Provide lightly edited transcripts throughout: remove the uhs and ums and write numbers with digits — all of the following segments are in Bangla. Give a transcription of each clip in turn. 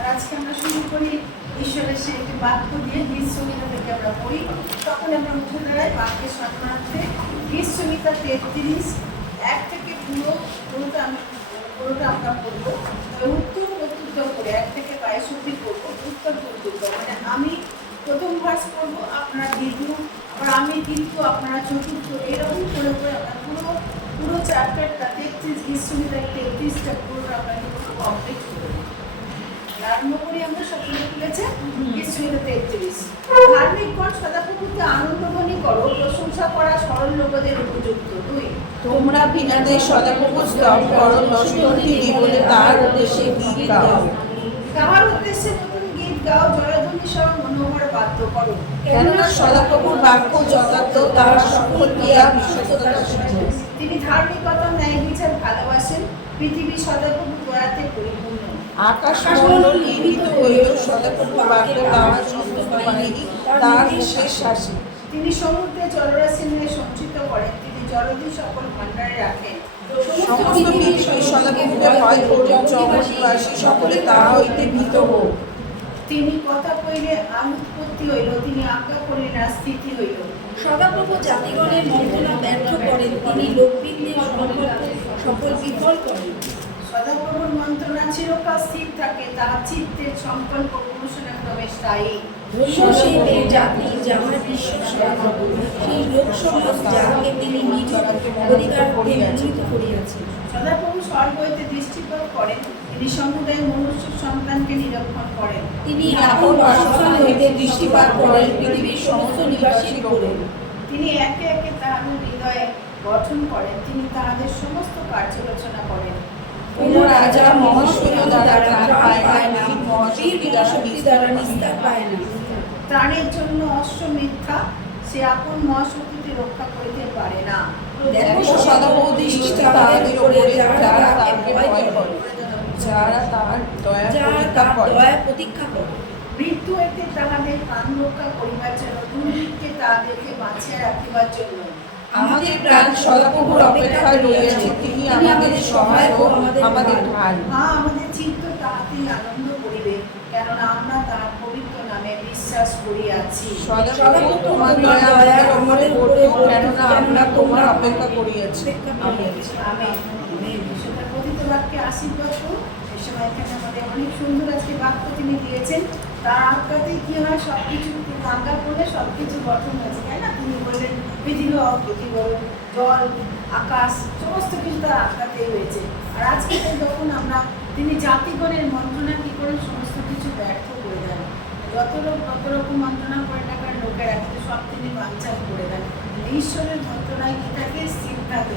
আর আজকে আমরা শুরু করি ঈশ্বরের সেই একটি বাক্য দিয়ে গীত সংহিতা থেকে আমরা পড়ি। তখন আমরা উঠে দাঁড়াই বাক্যের সম্মানার্থে। গীত সংহিতা 33 1 থেকে পুরোটা আমরা পড়বো। উত্তর প্রত্যুত্তর করে 1 থেকে 22 অবধি পড়বো। উত্তর প্রত্যুত্তর মানে আমি প্রথম ভার্স পড়বো, আপনারা দ্বিতীয়, আবার আমি তৃতীয়, আপনারা চতুর্থ, এরকম করে করে আমরা পুরো চ্যাপ্টারটা 33 গীত সংহিতা 33টা পুরোটা আমরা কমপ্লিট করবো। আরম্ভ করি আমরা। সকলে খুলেছে গীত সংহিতা 33। ধার্মিকগণ সদাপ্রভুকে আনন্দধ্বনি করো, প্রশংসা করা সরল লোকদের উপযুক্ত। 2 তোমরা বিনাতে সদাপ্রভু স্তব করো, নশ্বর তিনি বলে তার উদ্দেশ্যে গীত গাও। তাহার উদ্দেশ্যে নতুন গীত গাও, জয়ধ্বনি সহ মনোহর বাদ্য করো। কেননা সদাপ্রভুর বাক্য যথার্থ, তার সকল ক্রিয়া বিশুদ্ধতার সিদ্ধ। তিনি ধার্মিকতা, ন্যায় বিচার ভালোবাসেন, পৃথিবী সদাপ্রভু দয়াতে পরিপূর্ণ। আকাশমণ্ডল নির্মিত হইলেও সদাপ্রভুর বাক্য তাহার সন্তুষ্ট বাহিনী, তার বিশেষ শাসী। তিনি সমুদ্রে জলরাশি নিয়ে সঞ্চিত করেন, তিনি জলধি সকল ভাণ্ডারে রাখেন। সমস্ত বিষয় সদাপ্রভুকে ভয় করুন, জগৎবাসী সকলে তাহা হইতে ভীত হোক। তিনি কথা কইলে উৎপত্তি হইল, তিনি আজ্ঞা করিলেন আর স্থিতি হইল। সদাপ্রভু জাতিগণের মন্ত্রণা ব্যর্থ করেন, তিনি লোকবিদদের সংকল্প সফল বিফল করেন। সদাপ্রভুর মন্ত্রণা চিরকাল স্থির থাকে, তাহার চিত্তের সংকল্প অনুশীলন ক্রমে স্থায়ী। ধন্য সেই জাতি যাহার বিশ্বাস সদাপ্রভু, সেই লোকসমাজ যাহাকে তিনি নিজ অধিকারকে মনোনীত করিয়াছেন। সদাপ্রভু স্বর্গ হইতে দৃষ্টিপাত করেন, তিনি সমুদায় মনুষ্য সন্তানকে নিরীক্ষণ করেন। তিনি আপন বাসস্থান হইতে দৃষ্টিপাত করেন, পৃথিবীর সমস্ত নিবাসী করেন। তিনি একে একে তাহাদের হৃদয়ে গঠন করেন, তিনি তাহাদের সমস্ত কার্যরচনা করেন। কোন রাজা মহাসৈন্য দ্বারা ত্রাণ পায় না, বীর মহাশক্তি দ্বারা নিস্তার পায় না। ত্রাণের জন্য অশ্ব মিথ্যা, সে আপন মহাশক্তিতে রক্ষা করিতে পারে না। দেখো সদাপ্রভু দৃষ্টি তাহাদের উপরে, যারা তাহাকে ভয় করে, যারা তার দয়া প্রতীক্ষা করে। মৃত্যু হইতে তাহাদের প্রাণ রক্ষা করিবার জন্য, দুর্ভিক্ষে তাহাদেরকে বাঁচিয়া রাখিবার জন্য। আমাদের প্রাণ সদাপ্রভুর অপেক্ষায় রয়েছে, তিনি আমাদের সহায় ও আমাদের ঢাল। আমাদের চিত্ত তাহাতেই আনন্দ করিবে, কেননা আমরা তাহার পবিত্র নামে বিশ্বাস করিয়াছি। সদাপ্রভু তোমার দয়া আমাদের উপরে হোক, কেননা আমরা তোমার অপেক্ষা করিয়াছি। আমেন। সেটা কথিত বাক্যে আশীর্বাদ করুন। এই সময় এখানে আমাদের অনেক সুন্দর আজকে বাক্য তিনি দিয়েছেন। তার আজ্ঞাতেই কি হয়, সবকিছু তিনি আজ্ঞা করলে সবকিছু গঠন হয়েছে, তাই না? তিনি বললেন পৃথিবী জল, আকাশ, সমস্ত কিছু তার আজ্ঞাতেই হয়েছে। আর আজকে যখন আমরা তিনি জাতিগণের মন্ত্রণা কি করেন, সমস্ত কিছু ব্যর্থ করে দেন। যত রকম মন্ত্রণা করে না কারণ লোকেরা, কিন্তু সব তিনি বাঞ্চাল করে দেন। ঈশ্বরের মন্ত্রণায় কি থাকে, স্থির থাকে।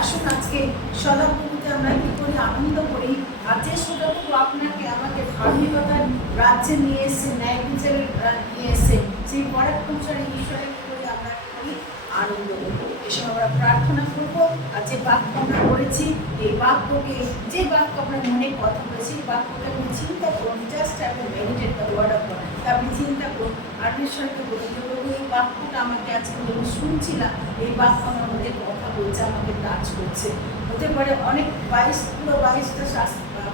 আসুন আজকে সদাপ্রভুতে আমরা কি করি, আনন্দ করি। আর যে সদাপ্রভু আপনাকে আমাকে ধার্মিকতার রাজ্যে নিয়ে এসে, ন্যায় বিচারের নিয়ে এসে, সেই পরাক্রমশালী ঈশ্বরের কি করি, আমরা কি করি, আনন্দ করি। এসব আমরা প্রার্থনা করবো। আর যে বাক্য আমরা করেছি, এই বাক্যকে, যে বাক্য আমরা মনে কথা বলেছি, এই বাক্যকে আপনি চিন্তা করুন। জাস্ট আপনি meditate the word of God. আপনি চিন্তা করুন, আর ঈশ্বরকে বলুন যে প্রভু এই বাক্যটা আমাকে আজকে আমি শুনছিলাম, এই বাক্য আমার মধ্যে কথা বলছে, আমাকে টাচ করছে। হতে পারে অনেক পুরো 22টা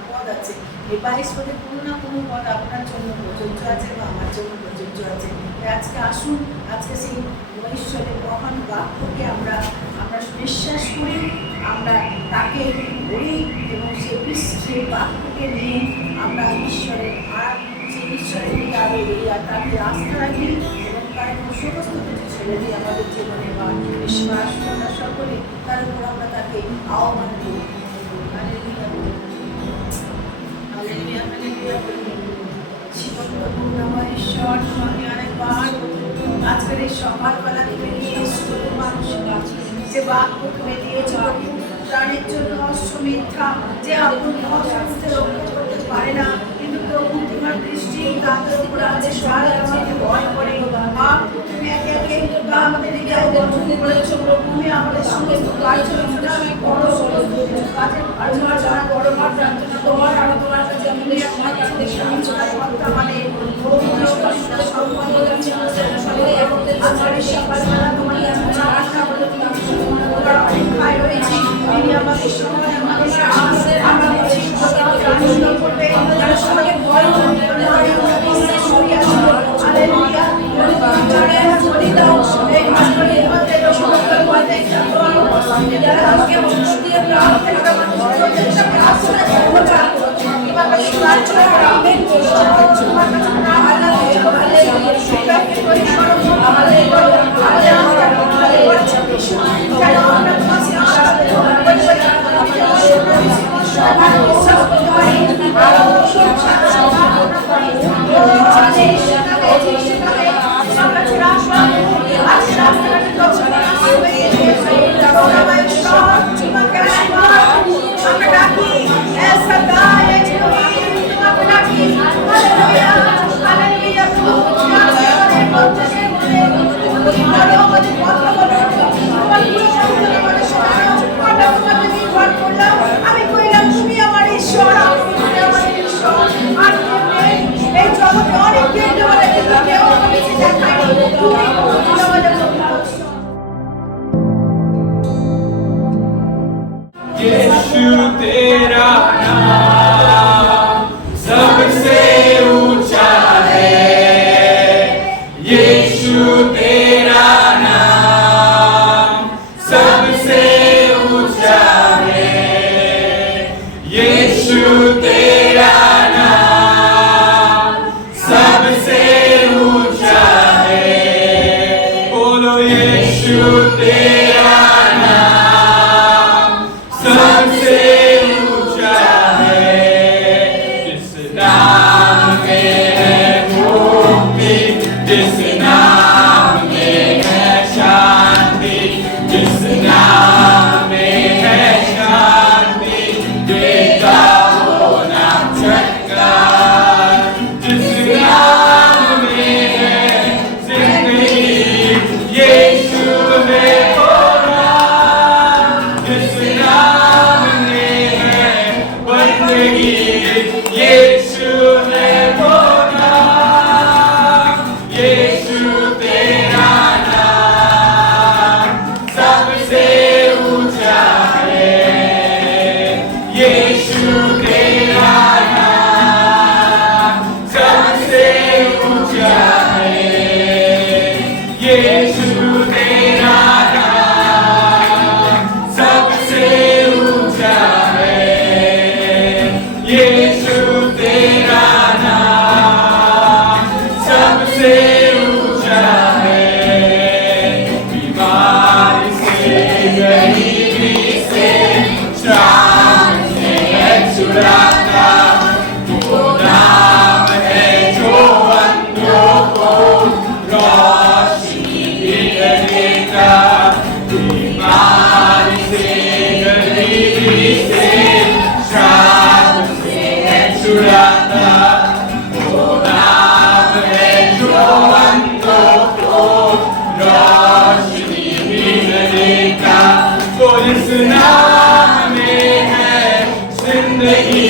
পদ আছে। এই 22 পদে কোনো না কোনো পদ আপনার জন্য প্রযোজ্য আছে বা আমার জন্য প্রযোজ্য আছে। আজকে আসুন, আজকে সেই ঈশ্বরের মহান বাক্যকে আমরা বিশ্বাস করি, আমরা তাকে বলি এবং সেই বাক্যকে নিয়ে আমরা ঈশ্বরের আর সেই ঈশ্বরের দিকে আরো তাকে আস্থা রাখি এবং তার সমস্ত কিছু ছেড়ে দিয়ে আমাদের জীবনে বা বিশ্বাস আমরা সকলে তার উপর আমরা তাকে আহ্বান করি। ঈশ্বর তোমাকে আরেকবার আজকের এই সকালবেলা তুমি নিয়ে এসছো, যে বাক্য তুমি দিয়েছো প্রাণের জন্য অশ্ব মিথ্যা, যে আপন মহাশক্তিতে রক্ষা করতে পারে না, কিন্তু প্রভু তোমার দৃষ্টি তাদের উপর আছে, সারা আমাকে ভয় করে। তুমি একে একে আমাদের হৃদয় গঠন করেছো। তুমি আমাদের সমস্ত কার্যরচনা করো, সমস্ত কিছু কাজের কার্যরচনা করো। তোমার আর তোমার কাছে তুমি আমার কাছে সাহায্য মানে আমাদের সকালবেলা তোমার আশা বলে অপেক্ষায় রয়েছি। তিনি আমাদের সময় আমাদের আমাদের করবে, সবাইকে ভয় আমি কইলাম তুমি আমার ঈশ্বর, তুমি আমার ঈশ্বর, আর এই জগতে অনেক কেন্দ্র বলে কিন্তু কেউ আমাকে দেখায়নি, তুমি আমাদের यीशु तेरा नाम सबसे ऊंचा है, यीशु तेरा नाम सबसे ऊंचा है, यीशु तेरा नाम सबसे ऊंचा है, बोलो यीशु तेरा सबसे ऊंचा है, जिस नाम में है मुक्ति, जिस नाम में है शांति, जिस नाम में है शांति, देता वो नाम चमत्कार, जिस नाम में है जिंदगी, यीशु है वो नाम, जिस नाम में है बंदगी, यीशु है वो नाम, यीशु तेरा नाम सबसे ऊंचा है, यीशु तेरा नाम सबसे ऊंचा है, यीशु तेरा नाम सबसे ऊंचा है, यीशु तेरा नाम सबसे ऊंचा है, बीमारी से गरीबी से श्राप से है छुड़ाता, वो नाम है जो अंधों को रोशनी देता, बीमारी से गरीबी से श्राप से है छुड़ाता, वो नाम है जो अंधों को रोशनी देता, वो इस नाम में है जिंदगी,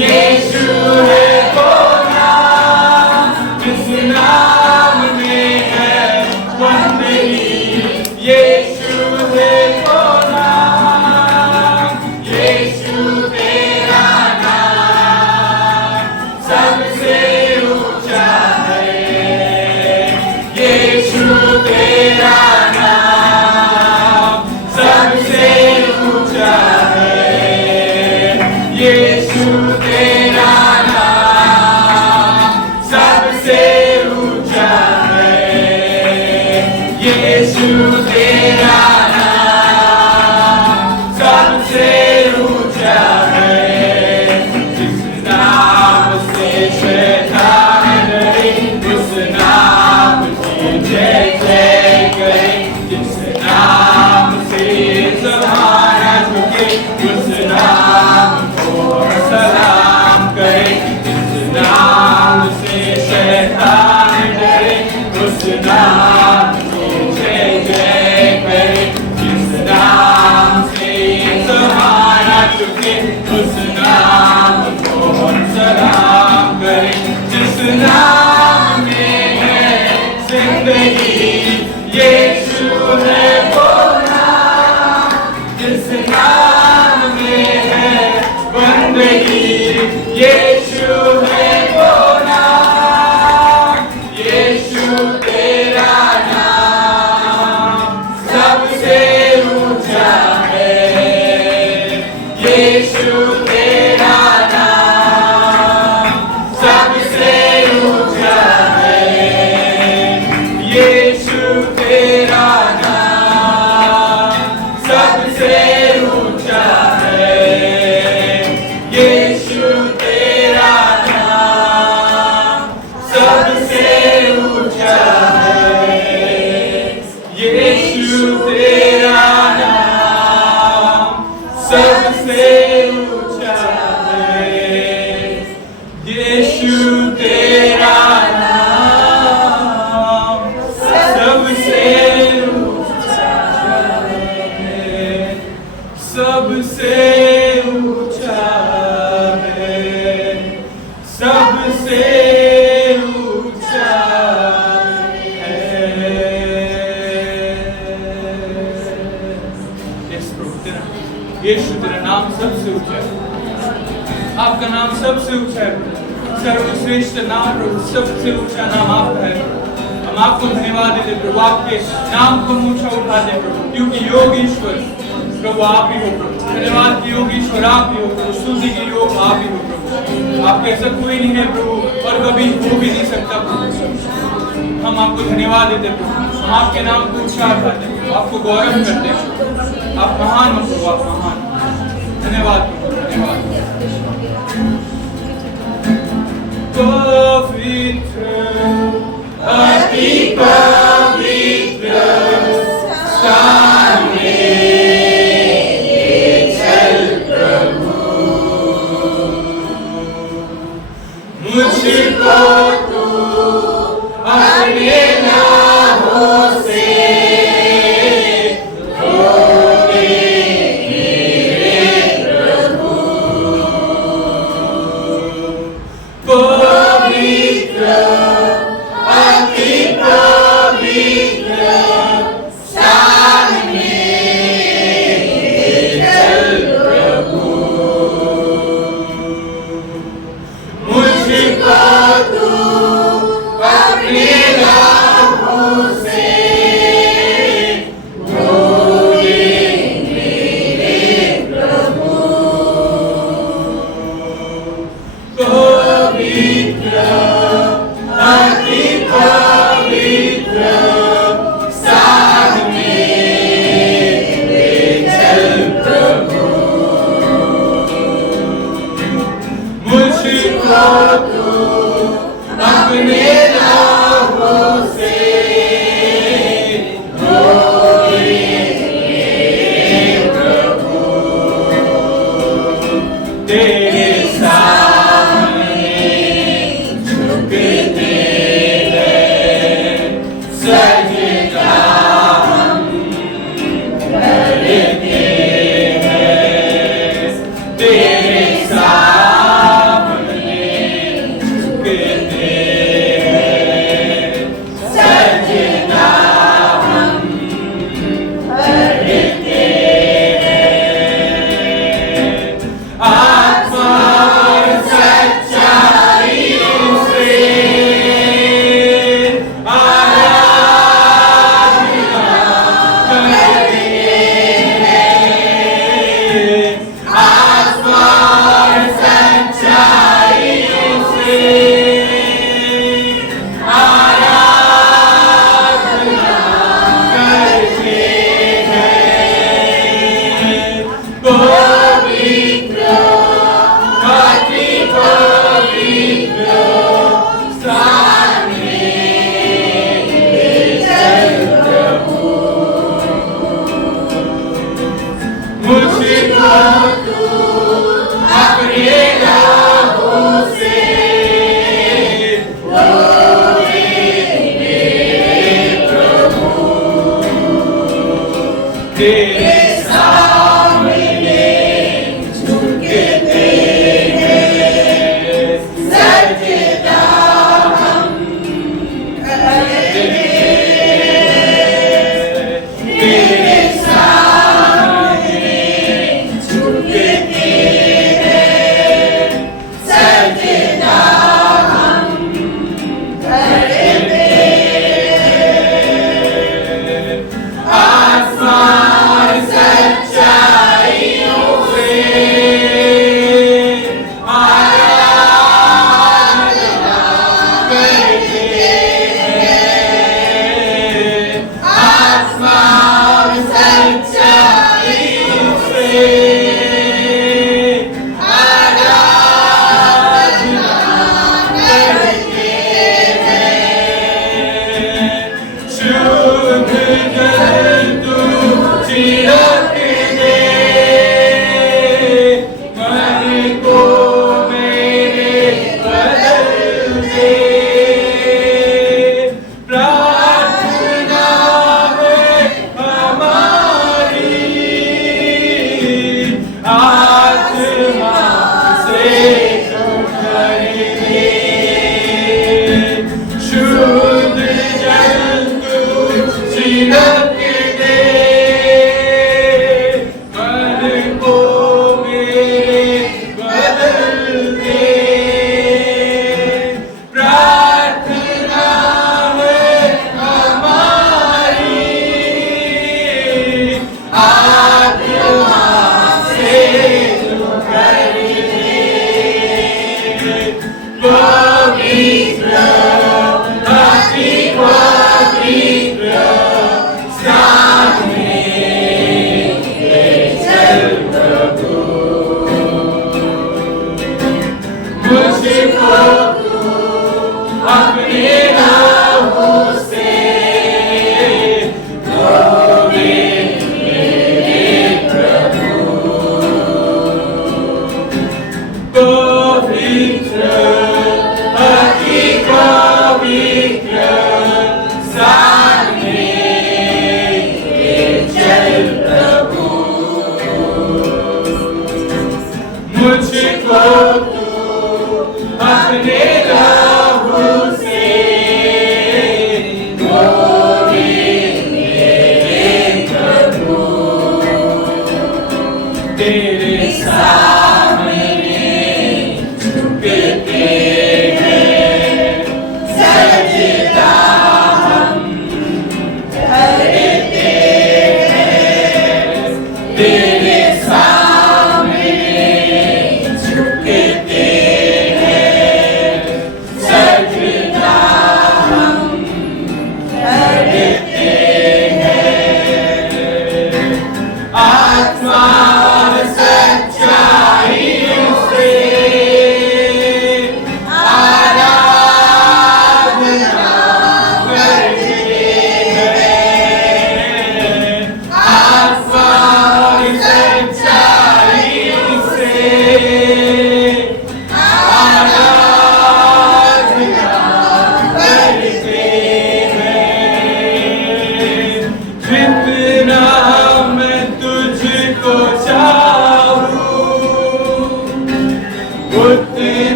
यीशु है वो नाम, जिस नाम में है बंदगी, यीशु है वो नाम, यीशु तेरा नाम सबसे ऊंचा है, यीशु तेरा नाम सबसे ऊंचा है, यीशु तेरा नाम सबसे ऊंचा है, यीशु तेरा नाम सबसे ऊंचा है, जिस नाम से शैतान डरे, उस नाम की जय जय करे, जिस नाम से ज़माना झुके, उस नाम को सलाम करे, जिस नाम से शैतान डरे, उस नाम की जय जय करे, जिस नाम से ज़माना झुके, उस नाम को सलाम करे, जिस नाम में है जिंदगी, यीशु है वो नाम, जिस नाम में है बंदगी, यीशु है वो नाम, यीशु तेरा नाम सबसे ऊंचा है, सबसे ऊंचा है यीशु तेरा नाम सबसे ऊंचा है सबसे ऊंचा है सबसे ऊंचा यीशु तेरा नाम सबसे ऊंचा है आपका नाम सबसे ऊंचा है सर्वश्रेष्ठ नाम प्रभु सबसे ऊंचा नाम आपका है हम आपको धन्यवाद देते प्रभु आपके नाम को ऊंचा उठाते प्रभु क्योंकि योगीश्वर प्रभु आप ही हो प्रभु धन्यवाद कि योगीश्वर आप ही हो प्रभु स्तुति की योग आप ही हो प्रभु आपके ऐसा कोई नहीं है प्रभु और कभी हो भी नहीं सकता प्रभु हम आपको धन्यवाद देते प्रभु हम आपके नाम को ऊंचा उठाते प्रभु आपको गौरव करते हैं आप महान हो प्रभु आप महान धन्यवाद प्रभु धन्यवाद पवित्र अति पवित्र स्थान में चल प्रभु मुझको तू अपने नामों से आत्मा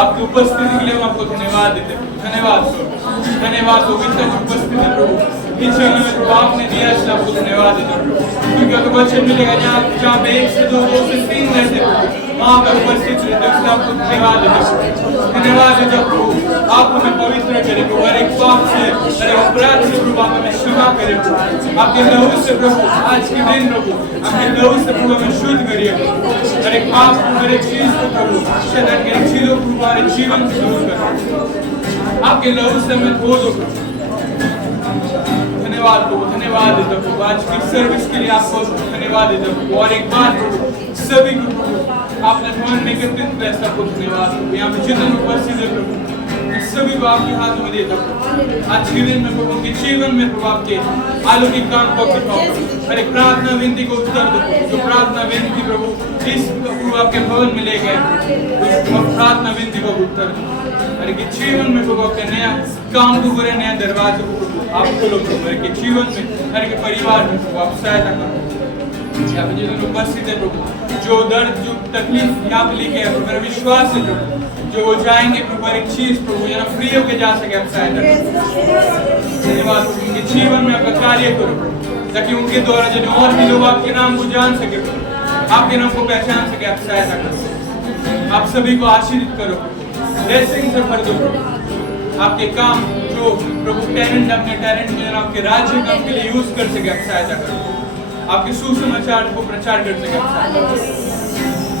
आपकी उपस्थिति के लिए हम आपको धन्यवाद देते हैं। धन्यवाद धन्यवाद हो गई उपस्थिति प्रभु इस समय में प्रभु आपने दिया इसलिए आपको धन्यवाद देते हैं क्योंकि आपको वचन मिलेगा जहाँ पे 1 से 2 2 से 3 रहते वहाँ पे उपस्थित रहते इसलिए आपको धन्यवाद देते धन्यवाद देते प्रभु आप हमें पवित्र करे प्रभु हर एक पाप से हर एक अपराध से प्रभु आप हमें क्षमा करे प्रभु आपके लहू से प्रभु आज के दिन प्रभु आपके लहू से प्रभु हमें शुद्ध करिए हर एक पाप हर एक चीज को प्रभु शैतान की हर चीजों को हमारे जीवन से दूर करो आपके लहू से हमें धो दो धन्यवाद प्रभु धन्यवाद देता प्रभु आज की सर्विस के लिए आपको धन्यवाद देता प्रभु और एक बार सभी को आपने भवन में एकत्रित किया सबको धन्यवाद प्रभु यहाँ पे जितने उपस्थित है प्रभु सभी को आपके हाथों में देता प्रभु आज के दिन में प्रभु उनके जीवन में प्रभु आपके अलौकिक काम को दिखाओ हर एक प्रार्थना विनती को उत्तर दो जो प्रार्थना विनती प्रभु इस प्रभु आपके भवन में ले गए उस प्रार्थना विनती को उत्तर दो हर एक जीवन में प्रभु आपके नया काम को करे नया दरवाजा को प्रभु आप खोलो प्रभु हर एक जीवन में हर एक परिवार में प्रभु आप सहायता करो यहाँ पे जितने उपस्थित है प्रभु जो दर्द जो तकलीफ यहाँ पे लेके आए मेरा विश्वास है प्रभु जो वो जाएंगे प्रभु हर एक चीज प्रभु यहाँ फ्री होके जा सके आप सहायता धन्यवाद उनके जीवन में आपका कार्य करो ताकि उनके द्वारा जो और भी लोग आपके नाम को जान सके आपके नाम को पहचान सके आप सहायता करो आप सभी को आशीर्वाद करो ब्लेसिंग से भर दो आपके काम जो प्रभु टैलेंट अपने टैलेंट को आपके राज्य काम के लिए यूज कर सके आप सहायता करो आपके सुसमाचार को प्रचार कर सके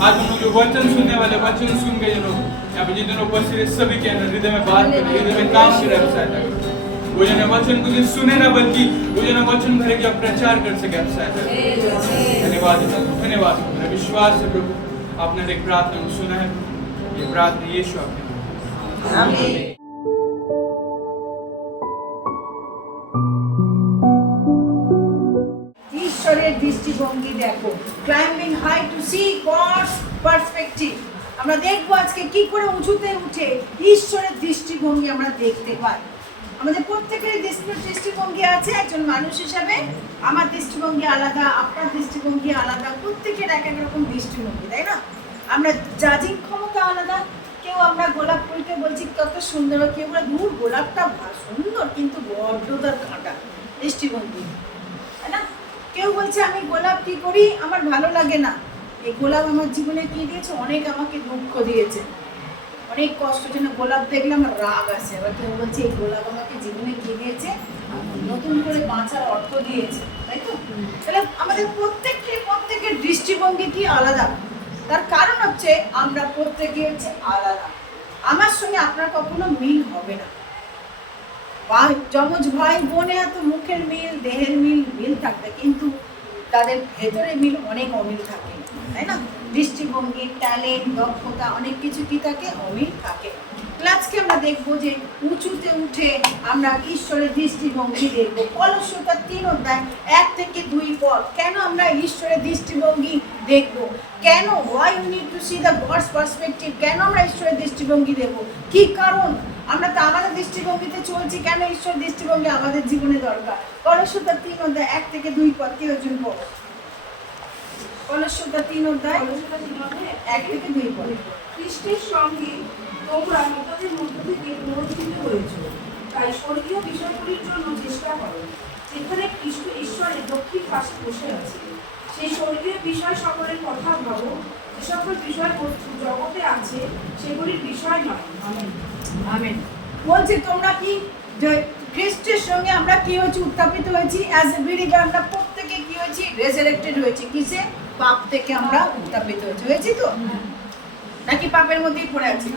आज हम लोग जो वचन सुनने वाले वचन सुन के जो लोग यहाँ पे जितने उपस्थित सभी के हृदय में बात करें हृदय में काम करे आप सहायता करो वो जो वचन को सुने ना बल्कि वो जो वचन भरे के प्रचार कर सके आप सहायता धन्यवाद धन्यवाद मेरा विश्वास है प्रभु आपने एक प्रार्थना को सुना है ये प्रार्थना यीशु आपने आमीन ঈশ্বরের দৃষ্টি দৃষ্টিভঙ্গি দেখো। Climbing high to see God's perspective. আমরা দেখবো আজকে কি করে উঁচুতে উঠে ঈশ্বরের দৃষ্টিভঙ্গি আমরা দেখতে পাই। আমাদের প্রত্যেকের দৃষ্টিভঙ্গি আছে। একজন মানুষ হিসাবে আমার দৃষ্টিভঙ্গি আলাদা, আপনার দৃষ্টিভঙ্গি আলাদা, প্রত্যেকের এক এক রকম দৃষ্টিভঙ্গি, তাই না? আমরা জাজিং ক্ষমতা আলাদা। কেউ আমরা গোলাপ ফুলকে বলছি কত সুন্দর, কেউ বলে দূর গোলাপটা সুন্দর কিন্তু বড্ড তার কাঁটা, দৃষ্টিভঙ্গি, তাই না? কেউ বলছে আমি গোলাপ কি করি, আমার ভালো লাগে না, এই গোলাপ আমার জীবনে কি দিয়েছে, অনেক আমাকে দুঃখ দিয়েছে, অনেক কষ্ট, জন্য গোলাপ দেখলে আমার রাগ আসে। আবার কেউ বলছে এই গোলাপ আমাকে জীবনে কি দিয়েছে, নতুন করে বাঁচার অর্থ দিয়েছে, তাই তো? তাহলে আমাদের প্রত্যেকের দৃষ্টিভঙ্গি কি আলাদা। তার কারণ হচ্ছে আমরা প্রত্যেকে হচ্ছে আলাদা। আমার সঙ্গে আপনার কখনো মিল হবে না। যমজ ভাই বোনে এত মুখের মিল, দেহের মিল থাকবে, কিন্তু তাদের ভেতরে মিল অনেক অমিল থাকে, তাই না? দৃষ্টিভঙ্গি, ট্যালেন্ট, দক্ষতা, অনেক কিছু কি থাকে, অমিল থাকে। আজকে আমরা দেখবো যে উঁচুতে উঠে আমরা ঈশ্বরের দৃষ্টিভঙ্গি দেখবো। কলস্যতার 3 অধ্যায় 1 থেকে 2 পদ। কেন আমরা ঈশ্বরের দৃষ্টিভঙ্গি দেখবো, কেন why we need to see the God's perspective, কেন আমরা ঈশ্বরের দৃষ্টিভঙ্গি দেখবো, কি কারণ আমরা তো আমাদের দৃষ্টিভঙ্গিতে চলছি, কেন ঈশ্বরের দৃষ্টিভঙ্গি আমাদের জীবনে দরকার। কলস্যতার 3 অধ্যায় 1 থেকে 2 পদ কি হয়েছিল? কলস্যতার 3 অধ্যায় 1 থেকে 2 পদ। খ্রিস্টের সঙ্গে তোমরা মতদের মধ্য থেকে পুনরুত্থিত হয়েছ, তাই স্বর্গীয় বিষয়গুলির জন্য চেষ্টা করো, যেখানে খ্রিস্ট ঈশ্বরের দক্ষিণ পাশে বসে আছে। সেই স্বর্গীয় বিষয় সকলের কথা ভাবো, যে সকল বিষয় বস্তু জগতে আছে সেগুলির বিষয় নয়। আমেন। আমেন। বলছে তোমরা কি খ্রিস্টের সঙ্গে আমরা কি হয়েছি, উত্থাপিত হয়েছি। অ্যাজ এ বিলিভার আমরা প্রত্যেকে কি হয়েছি, রেজারেক্টেড হয়েছি। কিসে? পাপ থেকে আমরা উত্থাপিত হয়েছি তো, নাকি পাপের মধ্যেই পড়ে আছি?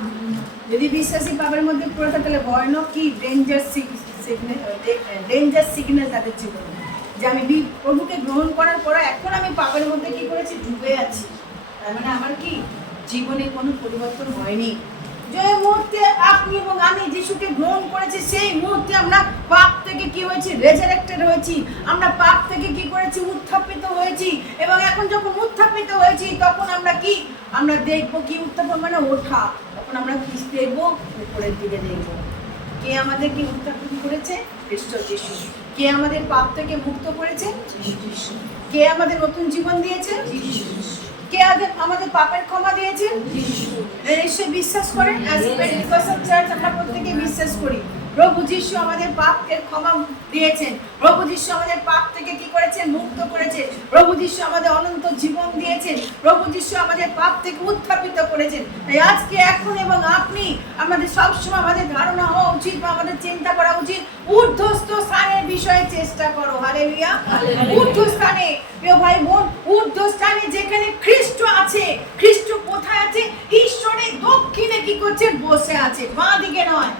যদি বিশ্বাসী পাপের মধ্যে পড়ে থাকে তাহলে ভয়ানক কি ডেঞ্জার সিগন্যাল তাদের জীবনে, যে আমি প্রভুকে গ্রহণ করার পর এখন আমি পাপের মধ্যে কি করেছি, ডুবে আছি। তার মানে আমার কি জীবনে কোনো পরিবর্তন হয়নি। যে মুহূর্তে আপনি এবং আমি যিশুকে গ্রহণ করেছি, সেই মুহূর্তে আমরা পাপ থেকে কি হয়েছি, রেজারেক্টেড হয়েছি। আমরা পাপ থেকে কি করেছি, উত্থাপিত হয়েছি। এবং এখন যখন উত্থাপিত হয়েছি তখন আমরা কি, আমরা দেখবো কি, উত্থাপন মানে ওঠা। তখন আমরা কি দেখবো, উপরের দিকে দেখবো। কে আমাদের কি উত্থাপিত করেছে? খ্রিস্ট যিশু। কে আমাদের পাপ থেকে মুক্ত করেছে? যিশু। কে আমাদের নতুন জীবন দিয়েছে? যিশু। কে আমাদের পাপের ক্ষমা দিয়েছে? যিশু। এসে বিশ্বাস করেন, অ্যাজ এ পেন্টিকস্টাল চার্চ আমরা প্রত্যেকে বিশ্বাস করি প্রভু যিশু আমাদের পাপের ক্ষমা দিয়েছেন, প্রভু যিশু আমাদের পাপ থেকে কি করেছেন, মুক্ত করেছেন, প্রভু যিশু আমাদের অনন্ত জীবন দিয়েছেন, প্রভু যিশু আমাদের পাপ থেকে উত্থাপিত করেছেন। তাই আজকে এখন এবং আপনি আমাদের সবসময় আমাদের ধারণা হওয়া উচিত বা আমাদের চিন্তা করা উচিত, ঊর্ধ্বস্থ স্থানের বিষয়ে চেষ্টা করো। হালেলুয়া। ঊর্ধ্বস্থানে, প্রিয় ভাই বোন, ঊর্ধ্বস্থানে যেখানে খ্রিস্ট আছে। খ্রিস্ট কোথায় আছে? ঈশ্বরের দক্ষিণে কি করছে, বসে আছে, বাঁ দিকে নয়।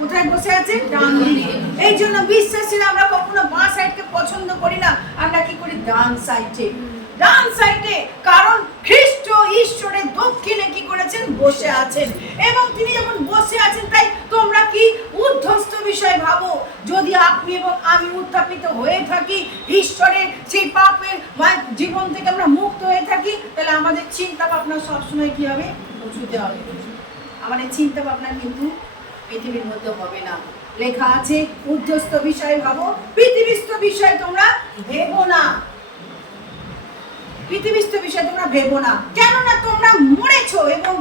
কোথায় বসে আছে? ডান দিকে। এই জন্য বিশ্বাসীরা আমরা কখনো বাঁ সাইডকে পছন্দ করি না, আমরা কি করি, ডান সাইডে। ডান সাইডে, কারণ খ্রিস্ট ঈশ্বরের দক্ষিণে কি করেছেন, বসে আছেন। এবং তিনি যখন বসে আছেন, তাই তোমরা কি ঊর্ধ্বস্থ বিষয় ভাবো। যদি আপনি এবং আমি উত্থাপিত হয়ে থাকি, ঈশ্বরের সেই পাপের জীবন থেকে আমরা মুক্ত হয়ে থাকি, তাহলে আমাদের চিন্তা ভাবনা সবসময় কি হবে, উঁচুতে হবে। আমাদের চিন্তা ভাবনা কিন্তু পৃথিবীর মধ্যে হবে না। লেখা আছে ঊর্ধ্বস্থ বিষয় ভাবো, পৃথিবীস্থ বিষয় তোমরা ভেবো না। পৃথিবীস্থ বিষয় তোমরা ভেবো না, কেননা তোমরা মরেছো এবং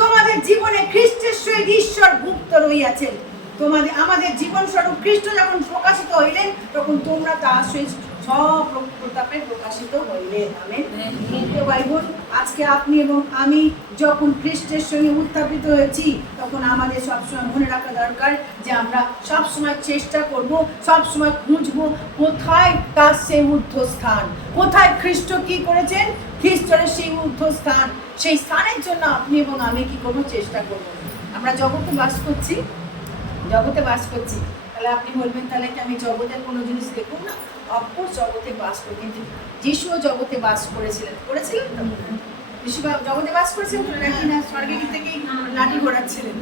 তোমাদের জীবনে খ্রিস্টের সহিত ঈশ্বর গুপ্ত রইয়াছেন। আমাদের জীবন স্বরূপ খ্রিস্ট যখন প্রকাশিত হইলেন, তখন তোমরা তার সহিত সব প্রতাপে প্রকাশিত হইলেন। আমেন। ভাই বোন, আজকে আপনি এবং আমি যখন খ্রিস্টের সঙ্গে উত্থাপিত হয়েছি, তখন আমাদের সবসময় মনে রাখা দরকার যে আমরা সবসময় চেষ্টা করব, সবসময় খুঁজবো কোথায় তার সেই ঊর্ধ্বস্থান, কোথায় খ্রিস্ট কি করেছেন, খ্রিস্টের সেই ঊর্ধ্বস্থান। সেই স্থানের জন্য আপনি এবং আমি কি করবো, চেষ্টা করব। আমরা জগতে বাস করছি, তাহলে আপনি বলবেন তাহলে কি আমি জগতের কোনো জিনিস দেখুন না? অফকোর্স জগতে বাস করি, কিন্তু যিশুও জগতে বাস করেছিলেন তো? যিশু জগতে বাস করেছিলেন নাকি না স্বর্গে থেকেই লাঠি ঘোরাচ্ছিলেন?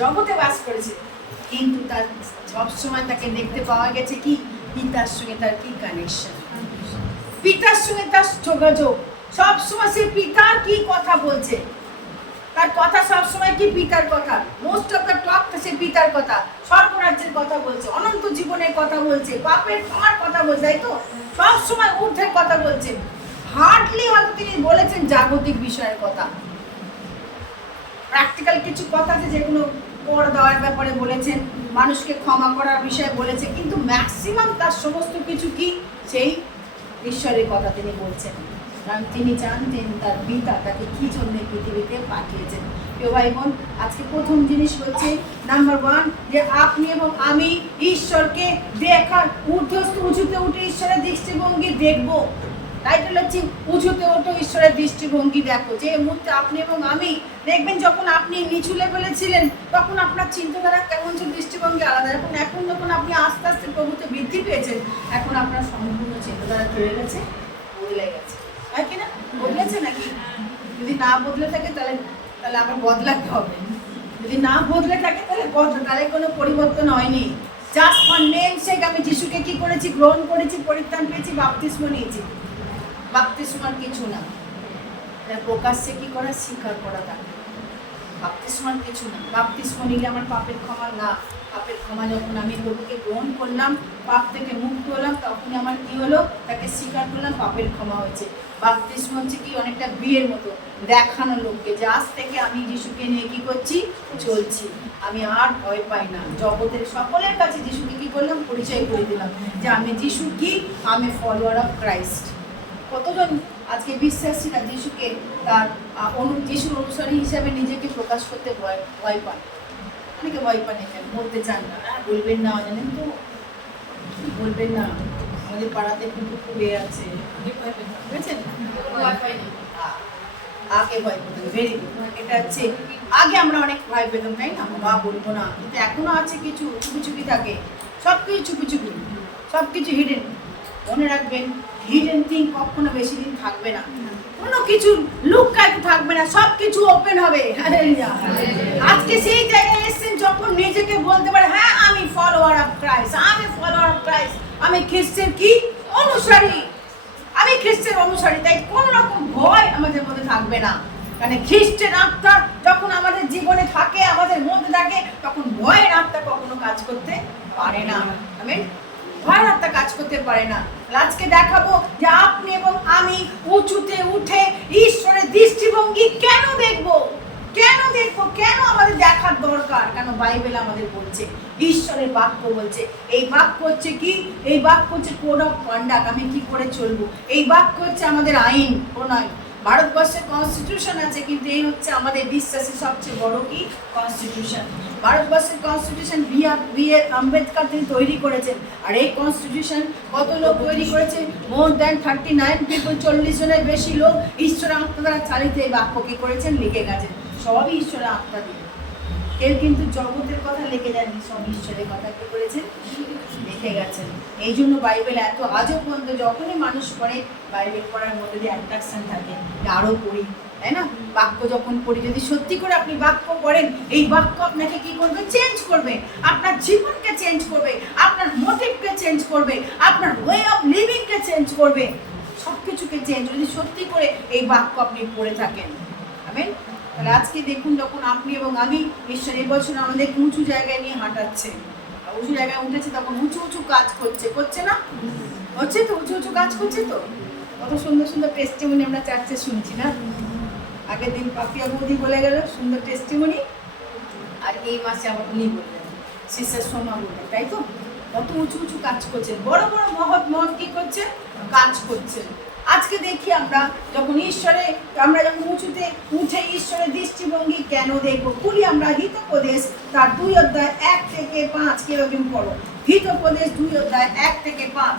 জগতে বাস করেছিলেন, কিন্তু তার সবসময় তাকে দেখতে পাওয়া গেছে কি, পিতার সঙ্গে তার কি কানেকশন। পিতার সঙ্গে তার যোগাযোগ, সবসময় সে পিতার কি কথা বলছে, তার কথা সবসময় কি পিতার কথা, মোস্ট অফ দ্য টক সে পিতার কথা, স্বর্গরাজ্যের কথা বলছে, অনন্ত জীবনের কথা বলছে, পাপের ক্ষমার কথা বলছে, তাই তো সবসময় ঊর্ধ্বের কথা বলছেন। হার্ডলি হয়তো তিনি বলেছেন জাগতিক বিষয়ের কথা, প্র্যাকটিক্যাল কিছু কথা আছে যেগুলো কর দেওয়ার ব্যাপারে বলেছেন, মানুষকে ক্ষমা করার বিষয়ে বলেছে, কিন্তু ম্যাক্সিমাম তার সমস্ত কিছু কি সেই ঈশ্বরের কথা তিনি বলছেন। কারণ তিনি জানতেন তার পিতা তাকে কি জন্য পৃথিবীতে পাঠিয়েছেন। প্রিয় ভাই বোন, আজকে প্রথম জিনিস হচ্ছে নাম্বার 1 যে আপনি এবং আমি ঈশ্বরকে দেখার ঊর্ধ্বস্ত উঁচুতে উঠে ঈশ্বরের দৃষ্টিভঙ্গি দেখবো। টাইটেল হচ্ছে উঁচুতে ওঠো ঈশ্বরের দৃষ্টিভঙ্গি দেখো। যে মুহূর্তে আপনি এবং আমি দেখবেন যখন আপনি নিচু লেভেলে ছিলেন তখন আপনার চিন্তাধারা কেমন ছিল, দৃষ্টিভঙ্গি আলাদা। এখন যখন আপনি আস্তে আস্তে প্রভুতে বৃদ্ধি পেয়েছেন, এখন আপনার সম্পূর্ণ চিন্তাধারা চলে গেছে, বদলে গেছে, হয় কি না? বদলেছে নাকি? যদি না বদলে থাকে তাহলে আবার বদলাতে হবে, যদি না বদলে থাকে তাহলে কোনো পরিবর্তন হয়নি। জাস্ট ফর নেম সেক আমি যিশুকে কি করেছি? গ্রহণ করেছি, পরিত্রাণ পেয়েছি, বাপ্তিস্ম নিয়েছি। বাপ্তিস্মার কিছু না, প্রকাশ্যে কি করা? স্বীকার করা থাকে। বাপ্তিস্মার কিছু না, বাপ্তিস্ম নিলে আমার পাপের ক্ষমা না, পাপের ক্ষমা যখন আমি প্রভুকে গ্রহণ করলাম, পাপ থেকে মুক্ত হলাম, তখনই আমার কি হলো? তাকে স্বীকার করলাম, পাপের ক্ষমা হয়েছে। বাপ্তিস্ম হচ্ছে কি? অনেকটা বিয়ের মতো দেখানো লোককে যে আজ থেকে আমি যিশুকে নিয়ে কি করছি? চলছি, আমি আর ভয় পাই না। জগতের সকলের কাছে যিশুকে কি করলাম? পরিচয় করে দিলাম যে আমি যিশু কি? আমি ফলোয়ার অফ ক্রাইস্ট। কতজন আজকে বিশ্বাসীরা যিশুকে তার যিশুর অনুসারী হিসাবে নিজেকে প্রকাশ করতে ভয় পান? অনেকে ভয় পান, এখানে বলতে চান না, বলবেন না, জানেন তো বলবেন না। আমাদের পাড়াতে কিন্তু খুব আছে, বুঝেছেন? ভয় পাই না, আগে ভয় পেতাম। ভেরি গুড, এটা হচ্ছে আগে আমরা অনেক ভয় পেতাম, তাই না? মা বলবো না, কিন্তু এখনো আছে কিছু চুপি চুপি থাকে, সব কিছু চুপি চুপি, সব কিছু হিডেন। মনে রাখবেন, হিডেন থিং কখনো বেশি দিন থাকবে না, কোনো কিছু লুকায়িত থাকবে না, সব কিছু ওপেন হবে। আজকে সেই জায়গায় এসেছেন যখন নিজেকে বলতে পারে, হ্যাঁ আমি ফলোয়ার অফ ক্রাইস্ট, আমি ফলোয়ার অফ ক্রাইস্ট, আমি খ্রিস্টের কি? অনুসারী, আমি খ্রিস্টের অনুসারী। তাই কোন রকম ভয় আমাদের মধ্যে থাকবে না, কারণ খ্রিস্টের আত্মা যখন আমাদের জীবনে থাকে, আমাদের মধ্যে থাকে, তখন ভয়ের আত্মা কখনো কাজ করতে পারে না। আমেন। ভয়ের আত্মা কাজ করতে পারে না। আজকে দেখাবো যে আপনি এবং আমি উঁচুতে উঠে ঈশ্বরের দৃষ্টিভঙ্গি কেন দেখবো, কেন দেখবো, কেন আমাদের দেখার দরকার। কেন বাইবেল আমাদের বলছে, ঈশ্বরের বাক্য বলছে। এই বাক্য হচ্ছে কি? এই বাক্য হচ্ছে কোড অফ কন্ডাক্ট, আমি কি করে চলবো। এই বাক্য হচ্ছে আমাদের আইন প্রণয়। ভারতবর্ষের কনস্টিটিউশন আছে, কিন্তু এই হচ্ছে আমাদের বিশ্বাসের সবচেয়ে বড় কি? কনস্টিটিউশন। ভারতবর্ষের কনস্টিটিউশন বি.আর. আম্বেদকর তিনি তৈরি করেছেন। আর এই কনস্টিটিউশন কত লোক তৈরি করেছে? মোর দ্যান 39 পিপল, 40 জনের বেশি লোক ঈশ্বরের আত্মা দ্বারা চালিত এই বাক্য কি করেছেন? লিখে গেছেন। সবই ঈশ্বরের আত্মা দিয়ে, কেউ কিন্তু জগতের কথা লিখে যাননি, সব ঈশ্বরের কথা কি করেছেন? লিখে গেছেন। এই জন্য বাইবেল এত আজও পর্যন্ত যখনই মানুষ পড়ে, বাইবেল পড়ার মধ্যে দিয়ে অ্যাট্রাকশন থাকে যে আরও পড়ি, তাই না? বাক্য যখন পড়ি, যদি সত্যি করে আপনি বাক্য পড়েন, এই বাক্য আপনাকে কি করবে? চেঞ্জ করবে, আপনার জীবনকে চেঞ্জ করবে, আপনার মোটিভকে চেঞ্জ করবে, আপনার ওয়ে অফ লিভিংকে চেঞ্জ করবে, সব কিছুকে চেঞ্জ, যদি সত্যি করে এই বাক্য আপনি পড়ে থাকেন। আমেন। তাহলে আজকে দেখুন, যখন আপনি এবং আমি, ঈশ্বর এবছর আমাদের উঁচু জায়গায় নিয়ে হাঁটাচ্ছে, উঁচু জায়গায় উঠেছে, তখন উঁচু উঁচু কাজ করছে না? হচ্ছে তো, উঁচু উঁচু কাজ করছে তো। কত সুন্দর সুন্দর টেস্টিমনি আমরা চার্চে শুনছি না? আগের দিন পাপিয়া বৌদি বলে গেল সুন্দর টেস্টিমনি, আর এই মাসে আবার উনি বললেন, সিস্টার সোমা বললেন, তাই তো? কত উঁচু উঁচু কাজ করছেন, বড় বড় মহৎ কি করছে? কাজ করছেন। আজকে দেখি আমরা যখন যখন উঁচুতে উঠে ঈশ্বরের দৃষ্টিভঙ্গি কেন দেখবো, খুলি আমরা হিতোপদেশ তার 2:1-5। কিরকম পড়ো? হিতোপদেশ 2:1-5।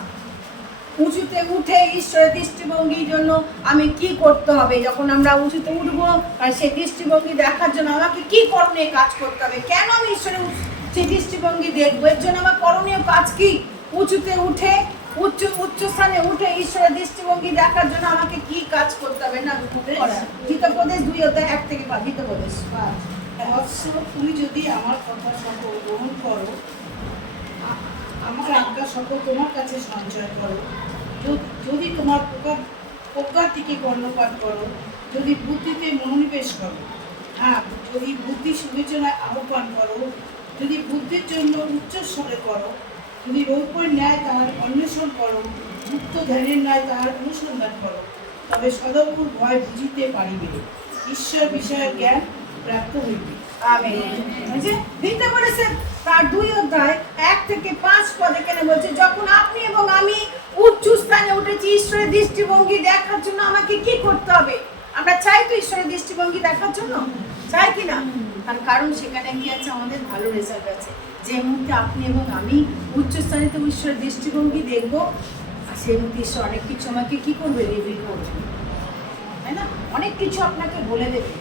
উঁচুতে উঠে ঈশ্বরের দৃষ্টিভঙ্গির জন্য আমি কি করতে হবে? যখন আমরা উঁচুতে উঠবো, আর সেই দৃষ্টিভঙ্গি দেখার জন্য আমাকে কি করণীয় কাজ করতে হবে? কেন আমি ঈশ্বরের সেই দৃষ্টিভঙ্গি দেখবো? এর জন্য আমার করণীয় কাজ কি? উঁচুতে উঠে উচ্চ স্থানে উঠে ঈশ্বরের দৃষ্টিভঙ্গি দেখার জন্য আমাকে কি কাজ করতে হবে? না, হিতোপদেশ 2:1-5। হিতোপদেশ 5। বৎস, তুমি যদি আমার কথা সকল গ্রহণ করো, আমার আজ্ঞা সকল তোমার কাছে সঞ্চয় করো, যদি তোমার প্রজ্ঞার দিকে কর্ণপাত করো, যদি বুদ্ধিতে মনোনিবেশ করো, হ্যাঁ, যদি বুদ্ধি বিবেচনায় আহ্বান করো, যদি বুদ্ধির জন্য উচ্চস্বরে করো, যদি রৌপ্যের ন্যায় তাহার অন্বেষণ করো, মুক্ত ধ্যানের ন্যায় তাহার অনুসন্ধান করো, তবে সদপুর ভয় বুঝিতে পারিবে, ঈশ্বর বিষয়ে জ্ঞান প্রাপ্ত হইবে। দিতে বলেছে তার 2 অধ্যায় 1 থেকে 5 পদে কেন বলছে, যখন আপনি এবং আমি উচ্চ স্থানে উঠেছি ঈশ্বরের দৃষ্টিভঙ্গি দেখার জন্য আমাকে কি করতে হবে? আমরা চাই তো ঈশ্বরের দৃষ্টিভঙ্গি দেখার জন্য, চাই কি না? তার কারণ সেখানে কি আছে? আমাদের ভালো রেজাল্ট আছে। যে মুহূর্তে আপনি এবং আমি উচ্চ স্থানে তো ঈশ্বরের দৃষ্টিভঙ্গি দেখবো, আর সেই মুহূর্তে ঈশ্বর অনেক কিছু আমাকে কি করবে? রিভিল করবে, তাই না? অনেক কিছু আপনাকে বলে দেবে।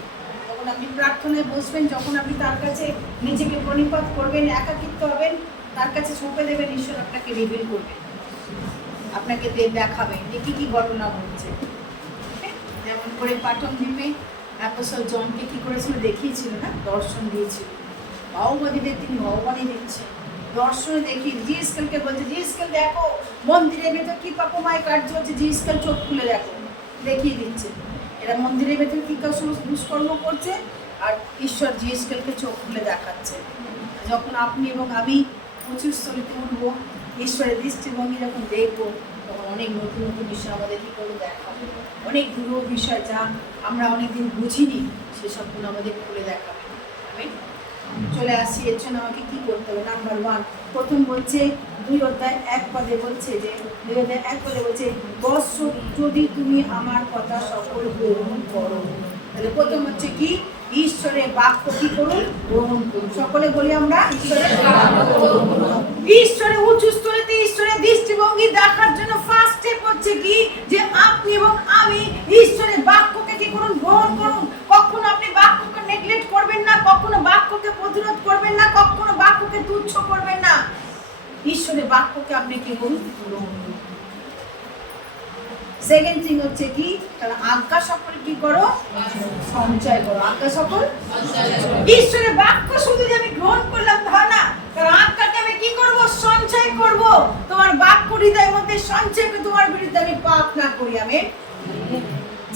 যখন আপনি প্রার্থনায় বসবেন, যখন আপনি তার কাছে নিজেকে প্রণিপাত করবেন, একাকিত্ব হবেন, তার কাছে সঁপে দেবেন, ঈশ্বর আপনাকে রিভিল করবে, আপনাকে দেখাবে যে কী কী ঘটনা ঘটছে। যেমন করে পাটন দ্বীপে অ্যাপোস্টল জনকে কি করেছিল? দেখিয়েছিল না, দর্শন দিয়েছিল। ভাওবাদীদের তিনি ভাওবাদী দিচ্ছেন, দর্শনে দেখি জিএসকেলকে বলছে, জিএসকেল দেখো মন্দিরের ভেতর কি পাপময় কার্য হচ্ছে, জিএসকেল চোখ খুলে দেখো, দেখিয়ে দিচ্ছে। এরা মন্দিরের ভেতর কি দুষ্কর্ম করছে, আর ঈশ্বর জিএসকেলকে চোখ খুলে দেখাচ্ছে। যখন আপনি এবং আমি প্রচুর স্থলিতে উঠবো, ঈশ্বরের দৃষ্টিভঙ্গি যখন দেখবো, তখন অনেক নতুন নতুন বিষয় আমাদের কী করে দেখাবে, অনেক দূর বিষয় যা আমরা অনেকদিন বুঝিনি, সেসবগুলো আমাদের খুলে দেখাবে। আমি চলে আসি, এর জন্য আমাকে কী করতে হবে? নাম্বার 1, প্রথম বলছে 2 অধ্যায় 1 পদে বলছে যে 2 অধ্যায় 1 পদে বলছে, বৎস যদি তুমি আমার কথা সকল গ্রহণ করো। তাহলে প্রথম হচ্ছে কি? ঈশ্বরের বাক্য কি করুন? গ্রহণ করুন। সকলে বলি আমরা ঈশ্বরের ঈশ্বরের উঁচু স্তরেতে ঈশ্বরের দৃষ্টিভঙ্গি দেখার জন্য ফার্স্ট স্টেপ হচ্ছে কি? যে আপনি এবং আমি ঈশ্বরের বাক্যকে কি করুন? গ্রহণ করুন। কখনো আপনি বাক্যকে নেগলেক্ট করবেন না, কখনো বাক্যকে প্রতিরোধ করবেন না, কখনো বাক্যকে তুচ্ছ করবেন না। ঈশ্বরের বাক্যকে আপনি কি করুন? গ্রহণ করুন। সেকেন্ড থিং হচ্ছে কি? তাহলে আজ্ঞা সকল কি করো? সঞ্চয় করো। আজ্ঞা সকল ঈশ্বরের বাক্য শুধু যে আমি গ্রহণ করলাম তা না, তার আজ্ঞাকে আমি কি করব? সঞ্চয় করব। তোমার বাক্য হৃদয়ের মধ্যে সঞ্চয় করে তোমার বিরুদ্ধে আমি পাপ না করি। আমি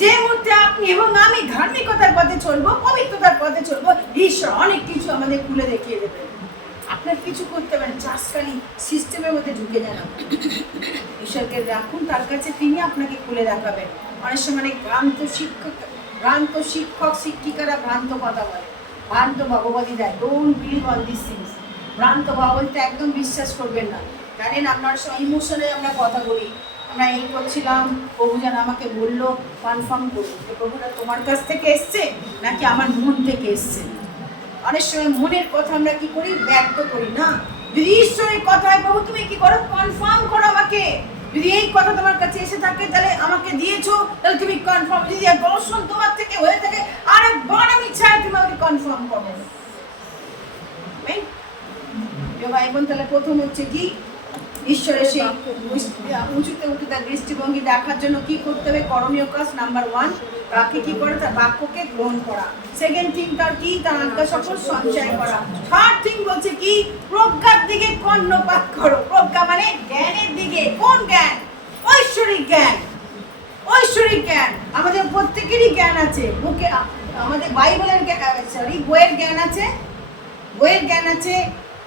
যে মুহূর্তে আপনি এবং আমি ধার্মিকতার পথে চলবো, পবিত্রতার পথে চলবো, ঈশ্বর অনেক কিছু আমাদের খুলে দেখিয়ে দেবে। আপনার কিছু করতে হবে না, জাস্ট খালি সিস্টেমের মধ্যে ঢুকে যান। ঈশ্বরকে রাখুন তার কাছে, তিনি আপনাকে খুলে দেখাবেন। অনেক সময় ভ্রান্ত শিক্ষক শিক্ষিকারা ভ্রান্ত কথা বলে, ভ্রান্ত ভগবতী দেয়। Don't believe all this things. ভ্রান্ত ভগবতীতে একদম বিশ্বাস করবেন না। জানেন, আপনার ইমোশনে আমরা কথা বলি, আমরা এই করছিলাম, প্রভু যেন আমাকে বললো, কনফার্ম করুন যে প্রভুটা তোমার কাছ থেকে এসছে নাকি আমার মন থেকে এসছে। অনেক সময় মনের কথা আমরা কি করি? ব্যক্ত করি না। যদি ঈশ্বরের কথা হয়, প্রভু তুমি কি করো? কনফার্ম করো আমাকে। যদি এই কথা তোমার কাছে এসে থাকে, তাহলে আমাকে দিয়েছো, তাহলে তুমি কনফার্ম। যদি দর্শন তোমার থেকে হয়ে থাকে, আরেকবার আমি চাই তুমি আমাকে কনফার্ম করো। ভাই বোন, তাহলে প্রথম হচ্ছে কি? ঈশ্বরের সেই উঁচুতে উঠে তার দৃষ্টিভঙ্গি দেখার জন্য কি করতে হবে? করণীয় কাজ নাম্বার 1, তাকে কি করে? তার বাক্যকে গ্রহণ করা। সেকেন্ড থিং তার কি? তার আজ্ঞা সকল সঞ্চয় করা। থার্ড থিং বলছে কি? প্রজ্ঞার দিকে কর্ণপাত করো। প্রজ্ঞা মানে জ্ঞানের দিকে। কোন জ্ঞান? ঐশ্বরিক জ্ঞান। ঐশ্বরিক জ্ঞান আমাদের প্রত্যেকেরই জ্ঞান আছে। বুকে আমাদের বাইবেলের বইয়ের জ্ঞান আছে, বইয়ের জ্ঞান আছে,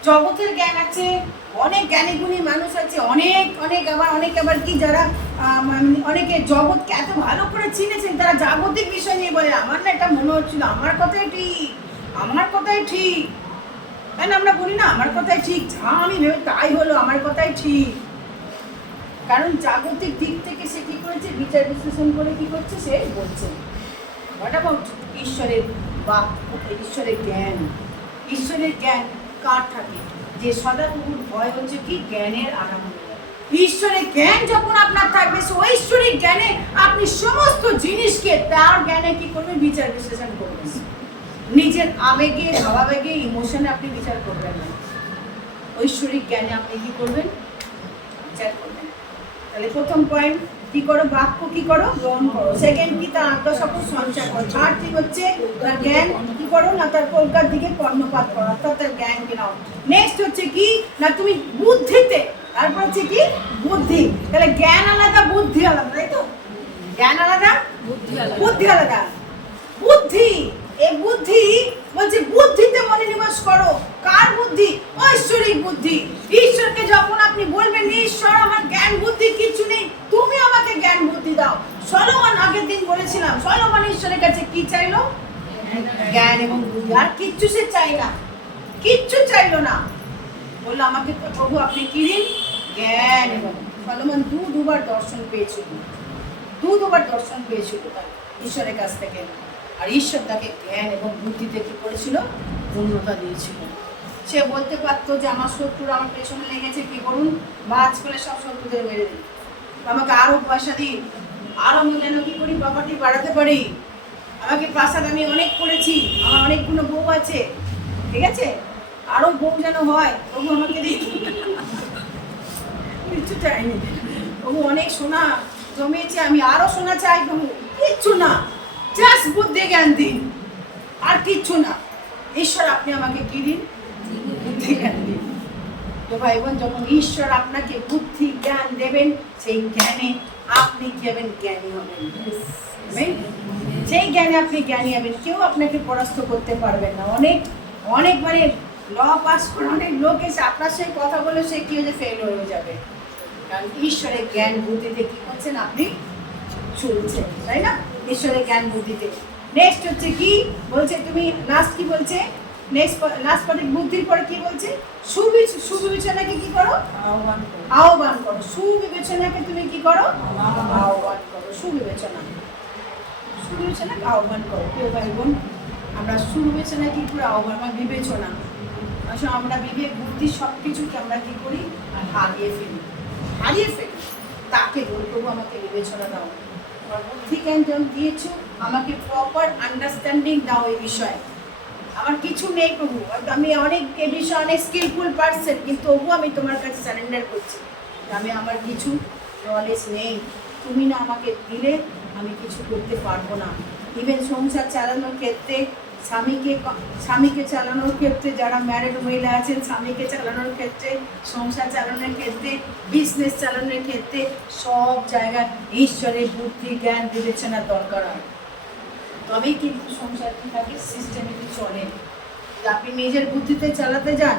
জগতের জ্ঞান আছে, অনেক জ্ঞানী গুণী মানুষ আছে, অনেক আবার কি যারা অনেকে জগৎকে এত ভালো করে চিনেছেন, তারা জাগতিক বিষয় নিয়ে বলে, আমার না এটা মনে হচ্ছিল, আমার কথাই ঠিক, আমার কথাই ঠিক। তাই না? আমরা বলি না আমার কথাই ঠিক, যা আমি ভেবে তাই হলো, আমার কথাই ঠিক। কারণ জাগতিক দিক থেকে সে কি করেছে? বিচার বিশ্লেষণ করে কি করছে? সে বলছে। হোয়াট অ্যাবাউট ঈশ্বরের বাক্য, ঈশ্বরের জ্ঞান? ঈশ্বরের জ্ঞান কার থাকে? যে সদাপ্রভুর ভয় হচ্ছে কি? জ্ঞানের আরম্ভ। ঈশ্বরের জ্ঞান যখন আপনার থাকবে, সে ঐশ্বরিক জ্ঞানে আপনি সমস্ত জিনিসকে তার জ্ঞানে কি করবেন? বিচার বিশ্লেষণ করবেন। নিজের আবেগে, ভাবাবেগে, ইমোশনে আপনি বিচার করবেন না, ঐশ্বরিক জ্ঞানে আপনি কি করবেন? বিচার করবেন। তাহলে প্রথম পয়েন্ট কি করো? বাক্য কি করো? গ্রহণ করো। সেকেন্ড কি? তার আজ্ঞা সকল সঞ্চয় করো। থার্ড থিং হচ্ছে তার জ্ঞান কি করো? না তার প্রজ্ঞার দিকে কর্ণপাত করো, অর্থাৎ তার জ্ঞানকে নাও। নেক্সট হচ্ছে কি? না তুমি বুদ্ধিতে তারপর হচ্ছে কি বুদ্ধি। তাহলে জ্ঞান আলাদা, বুদ্ধি আলাদা, তাই তো? জ্ঞান আলাদা, বুদ্ধি আলাদা। বুদ্ধি, এই বুদ্ধি বলছে বুদ্ধিতে মনোনিবেশ করো। কার বুদ্ধি? ঐশ্বরিক বুদ্ধি। ঈশ্বরকে যখন আপনি বলবেন ঈশ্বর আমার জ্ঞান বুদ্ধি কিছু নেই, তুমি আমাকে জ্ঞান বুদ্ধি দাও। সলোমন আগের দিন বলেছিলাম, সলোমন ঈশ্বরের কাছে কি চাইলো? জ্ঞান এবং বুদ্ধি, আর কিচ্ছু সে চাই না, কিচ্ছু চাইলো না। বললো আমাকে তো প্রভু আপনি কি দিন? জ্ঞান এবং। সলোমন দুবার দর্শন পেয়েছিল, দুবার দর্শন পেয়েছিল তার ঈশ্বরের কাছ থেকে। আর ঈশ্বর তাকে জ্ঞান এবং বুদ্ধিতে কি করেছিল? পূর্ণতা দিয়েছিল। সে বলতে পারতো যে আমার শত্রুরা আমার পেছনে লেগেছে, কি করুন? বাজ করে সব শত্রুদের মেরে দিন, আমাকে আরো পয়সা দিন, আরো আমি যেন কি করি প্রপার্টি বাড়াতে পারি, আমাকে প্রাসাদ আমি অনেক করেছি, আমার অনেকগুলো বউ আছে, ঠিক আছে, আরো বউ যেন হয়, প্রভু আমাকে দিন। কিচ্ছু চাইনি প্রভু, অনেক সোনা জমিয়েছে, আমি আরো সোনা চাই প্রভু। কিচ্ছু না, জাস্ট বুদ্ধি জ্ঞান দিন, আর কিচ্ছু না। ঈশ্বর আপনি আমাকে কি দিন? বুদ্ধি জ্ঞান দিন। তো ভাই বোন, যখন ঈশ্বর আপনাকে বুদ্ধি জ্ঞান দেবেন, সেই জ্ঞানে আপনি কি হবেন? জ্ঞানী হবেন। সেই জ্ঞানে আপনি জ্ঞানী হবেন, কেউ আপনাকে পরাস্ত করতে পারবেন না। অনেক মানে ল পাস করে অনেক লোক এসে আপনার সাথে কথা বলে সে কি হয়ে ফেল হয়ে যাবে, কারণ ঈশ্বরের জ্ঞান বুদ্ধিতে কি করছেন? আপনি চলছেন, তাই না? ঈশ্বরের জ্ঞান বুদ্ধিতে। নেক্সট হচ্ছে কি বলছে? তুমি লাস্ট কি বলছে? লাস্ট পরে বুদ্ধির পরে কি বলছে? সুবিবেচনাকে কি করো? আহ্বান করো। সুবিবেচনাকে তুমি কি করো? আহ্বান করো। সুবিবেচনাকে আহ্বান করো। প্রিয় ভাই বোন, আমরা সুবিবেচনা কি করে আহ্বান? আমার বিবেচনা, আসলে আমরা বিবেক বুদ্ধি সব কিছুকে আমরা কি করি? হারিয়ে ফেলি। তাকে বল প্রভু আমাকে বিবেচনা দাও, আমার বুদ্ধি জ্ঞান যেমন দিয়েছো, আমাকে প্রপার আন্ডারস্ট্যান্ডিং দাও এই বিষয়ে। আমার কিছু নেই প্রভু, আমি অনেক এ বিষয়ে অনেক স্কিলফুল পারসন, কিন্তু তবুও আমি তোমার কাছে সারেন্ডার করছি, আমি আমার কিছু নলেজ নেই, তুমি না আমাকে দিলে আমি কিছু করতে পারবো না। ইভেন সংসার চালানোর ক্ষেত্রে, স্বামীকে চালানোর ক্ষেত্রে, যারা ম্যারিড মহিলা আছেন স্বামীকে চালানোর ক্ষেত্রে, সংসার চালানোর ক্ষেত্রে, বিজনেস চালানোর ক্ষেত্রে, সব জায়গায় ঈশ্বরের বুদ্ধি জ্ঞান বিবেচনা দরকার হয়, তবেই কিন্তু সংসারটি থাকে সিস্টেমেটিক চলে। আপনি নিজের বুদ্ধিতে চালাতে যান,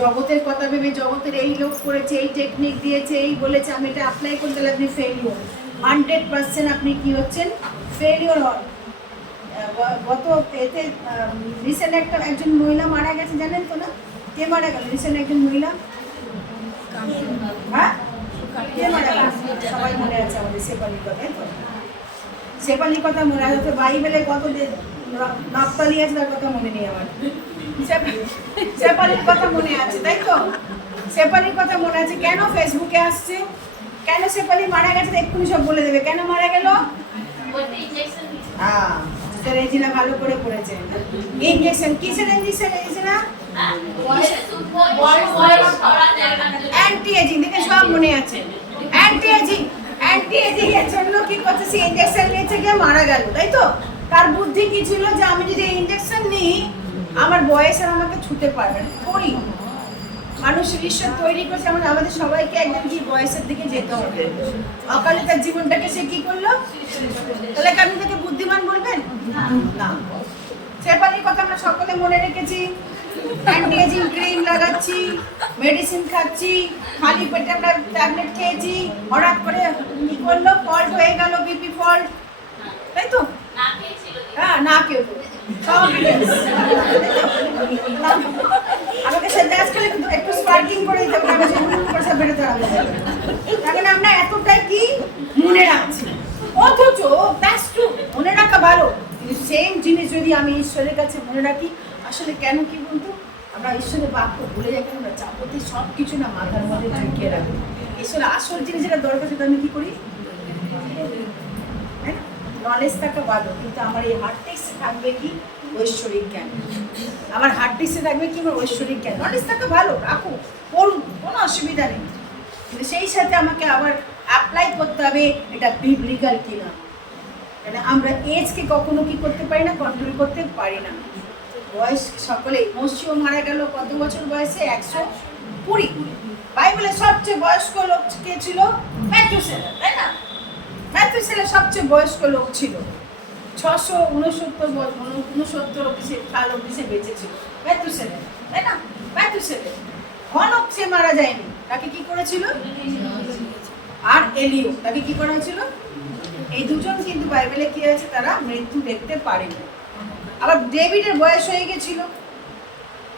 জগতের কথা ভেবে, জগতের এই লোক করেছে, এই টেকনিক দিয়েছে, এই বলেছে, আমি এটা অ্যাপ্লাই করতে গেলে আপনি ফেলিওর, 100% আপনি কি হচ্ছেন? ফেলিওর হন। গত এতে রিসেন্ট একজন মহিলা মারা গেছে, জানেন তো না? কে মারা গেল? রিসেন্ট একজন মহিলা, হ্যাঁ কে মারা গেল? সবাই মনে আছে আমাদের শেফালির কথা, তো শেফালির কথা মনে আছে। বাইবেলে কত নাপতালি আছে তার কথা মনে নেই আমার, শেফালির কথা মনে আছে, তাই তো? শেফালির কথা মনে আছে। কেন ফেসবুকে আসছে? কেন শেফালি মারা গেছে? এক্ষুনি সব বলে দেবে কেন মারা গেল। হ্যাঁ, রেজিনা ভালো করে পড়েছে। ইনজেকশন, কিসের ইনজেকশন? রেজিনা অ্যান্টি এজিং, দেখে সব মনে আছে। অ্যান্টি এজিং এর জন্য কি করছে? সে ইনজেকশন নিয়েছে, গিয়ে মারা গেল, তাই তো? তার বুদ্ধি কি ছিল? যে আমি যদি ইনজেকশন নিই, আমার বয়স আর আমাকে ছুতে পারবে না। করি, মানুষের ঈশ্বর তৈরি করছে আমাদের সবাইকে একদম কি বয়সের দিকে যেতে হবে। অকালে তার জীবনটাকে সে কি করলো? তাহলে কি আপনি তাকে বুদ্ধিমান বলবেন? না। শেফালির কথা আমরা সকলে মনে রেখেছি। অ্যান্টি এজিং ক্রিম লাগাচ্ছি, মেডিসিন খাচ্ছি, খালি পেটে আমরা ট্যাবলেট খেয়েছি, হঠাৎ করে কি করলো? ফল্ট হয়ে গেল, বিপি ফল্ট, তাই তো? হ্যাঁ, না কেউ আমাকে সেটা আজকাল একটু স্পার্কিং করে দিতে হবে, আমি পয়সা বেরোতে হবে। তাহলে আমরা এতটাই কি মনে রাখছি, অথচ দ্যাটস ট্রু, মনে রাখা ভালো, কিন্তু সেম জিনিস যদি আমি ঈশ্বরের কাছে মনে রাখি, আসলে কেন কি বলতো, আমরা ঈশ্বরের বাক্য ভুলে যাই, কেন? আমরা যাবতীয় সব কিছু না মাথার মধ্যে ঢুকিয়ে রাখি। ঈশ্বরের আসল জিনিস যেটা দরকার সেটা আমি কি করি? হ্যাঁ, নলেজ থাকা ভালো, কিন্তু আমার এই হার্ড টেক্সে থাকবে কি? ঐশ্বরিক জ্ঞান। আমার হার্ড টেক্সে থাকবে কি? আমার ঐশ্বরিক জ্ঞান। নলেজ থাকা ভালো, রাখো, পড়ুন, কোনো অসুবিধা নেই, কিন্তু সেই সাথে আমাকে আবার অ্যাপ্লাই করতে হবে এটা বিবলিক্যাল কিনা। মানে আমরা এজকে কখনো কি করতে পারি না? কন্ট্রোল করতে পারি না। বয়স সকলেই, মসিও মারা গেল কত বছর বয়সে? 120। বাইবেলের সবচেয়ে বয়স্ক লোক কে ছিল? ম্যাথুসেলা, তাই না? ম্যাথুসেলা সবচেয়ে বয়স্ক লোক ছিল, 669 সাল অব্দি সে বেঁচে ছিল ম্যাথুসেলা, তাই না? ম্যাথুসেলা হনক সে মারা যায়নি, তাকে কি করেছিল? আর এলিও তাকে কি করা হয়েছিল? এই দুজন কিন্তু বাইবেলে কি আছে, তারা মৃত্যু দেখতে পারেনি। আবার ডেভিডের বয়স হয়ে গেছিল,